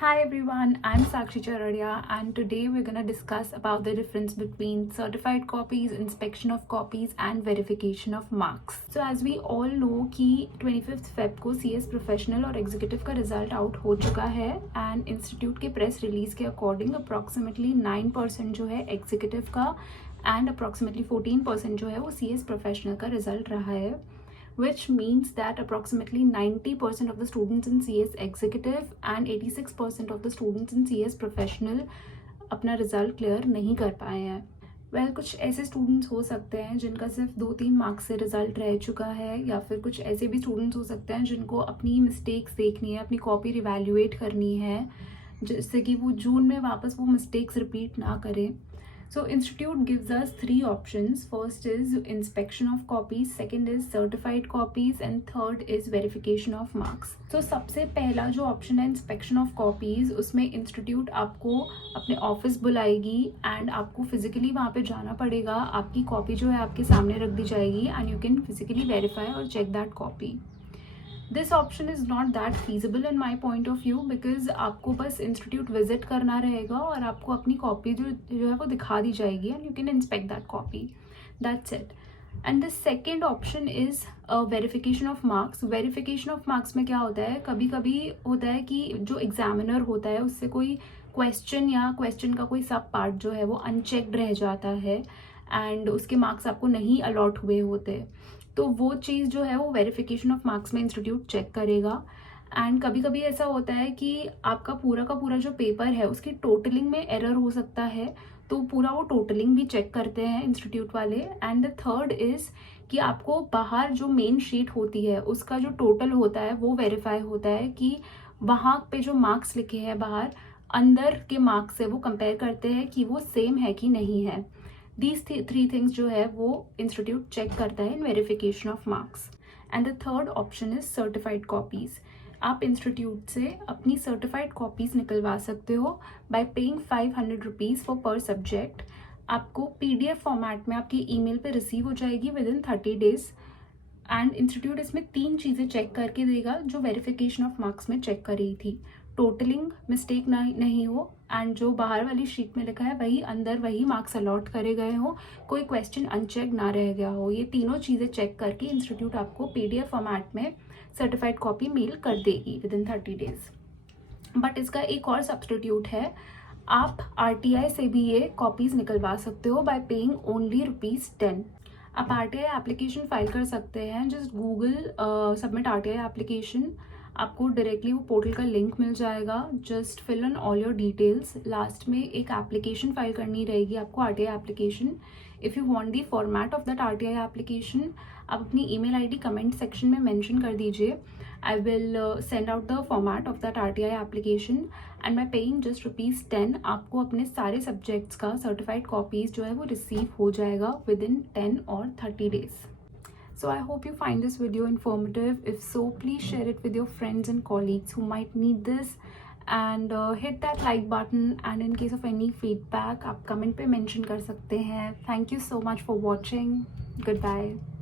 Hi everyone, I'm Sakshi Charadia and today we're going to discuss about the difference between certified copies, inspection of copies and verification of marks. So as we all know कि 25th Feb को CS Professional और Executive का result out हो चुका है and institute के press release के according approximately 9% जो है एग्जीक्यूटिव का एंड अप्रॉक्सीमेटली 14% जो है वो CS Professional का रिजल्ट रहा है, which means that approximately 90% of the students in CS Executive and 86% of the students in CS Professional अपना रिजल्ट क्लियर नहीं कर पाए हैं. कुछ ऐसे स्टूडेंट्स हो सकते हैं जिनका सिर्फ 2-3 मार्क्स से रिजल्ट रह चुका है, या फिर कुछ ऐसे भी स्टूडेंट्स हो सकते हैं जिनको अपनी मिस्टेक्स देखनी है, अपनी कॉपी रिवैल्यूएट करनी है, जिससे कि वो जून में वापस वो मिस्टेक्स रिपीट ना करें. So institute gives us 3 options. First is inspection of copies, second is certified copies and third is verification of marks. So सबसे पहला जो ऑप्शन है inspection of copies, उसमें इंस्टीट्यूट आपको अपने ऑफिस बुलाएगी एंड आपको फिजिकली वहाँ पे जाना पड़ेगा. आपकी कॉपी जो है आपके सामने रख दी जाएगी and you can physically verify और check that copy. This option is not that feasible in my point of view because आपको बस इंस्टीट्यूट विजिट करना रहेगा और आपको अपनी कॉपी जो है वो दिखा दी जाएगी and you can inspect that copy. That's it. And the second option is verification of marks. Verification of marks में क्या होता है, कभी कभी होता है कि जो एग्जामिनर होता है उससे कोई क्वेश्चन या क्वेश्चन का कोई सब पार्ट जो है वो अनचेक्ड रह जाता है एंड उसके मार्क्स आपको नहीं अलॉट हुए होते, तो वो चीज़ जो है वो वेरिफिकेशन ऑफ मार्क्स में इंस्टीट्यूट चेक करेगा. एंड कभी कभी ऐसा होता है कि आपका पूरा का पूरा जो पेपर है उसकी टोटलिंग में एरर हो सकता है, तो पूरा वो टोटलिंग भी चेक करते हैं इंस्टीट्यूट वाले. एंड द थर्ड इज़ कि आपको बाहर जो मेन शीट होती है उसका जो टोटल होता है वो वेरीफाई होता है कि वहाँ पे जो मार्क्स लिखे हैं बाहर अंदर के मार्क्स से वो कंपेयर करते हैं कि वो सेम है कि नहीं है. These 3 things जो है वो इंस्टीट्यूट चेक करता है in verification of marks. And the third option is certified copies. आप इंस्टीट्यूट से अपनी सर्टिफाइड कॉपीज़ निकलवा सकते हो by paying 500 rupees for per subject. आपको PDF फॉर्मेट में आपकी ईमेल पे रिसीव हो जाएगी within 30 days. And institute इसमें 3 चीज़ें चेक करके देगा जो वेरिफिकेशन ऑफ मार्क्स में चेक कर रही थी. टोटलिंग मिस्टेक नहीं हो एंड जो बाहर वाली शीट में लिखा है वही अंदर वही मार्क्स अलॉट करे गए हो, कोई क्वेश्चन अनचेक ना रह गया हो. ये तीनों चीज़ें चेक करके इंस्टीट्यूट आपको PDF फॉर्मेट में सर्टिफाइड कॉपी मेल कर देगी विद इन 30 डेज. बट इसका एक और सब्सटीट्यूट है. आप RTI से भी ये कॉपीज़ निकलवा सकते हो बाय पेइंग ओनली ₹10. आप RTI एप्लीकेशन फाइल कर सकते हैं. Just Google submit RTI application, आपको डायरेक्टली वो पोर्टल का लिंक मिल जाएगा. Just fill in all your details. Last में एक एप्लीकेशन फाइल करनी रहेगी आपको, RTI application. If you want the format of that RTI application, आप अपनी ईमेल ID कमेंट सेक्शन में मेंशन कर दीजिए. I will send out the format of that RTI application and by paying just ₹10 आपको अपने सारे सब्जेक्ट्स का certified copies जो है वो रिसीव हो जाएगा विद इन 10 और 30 days. So I hope you find this video informative. If so, please share it with your friends and colleagues who might need this, and hit that like button. And in case of any feedback, आप comment पे mention कर सकते हैं. Thank you so much for watching. Goodbye.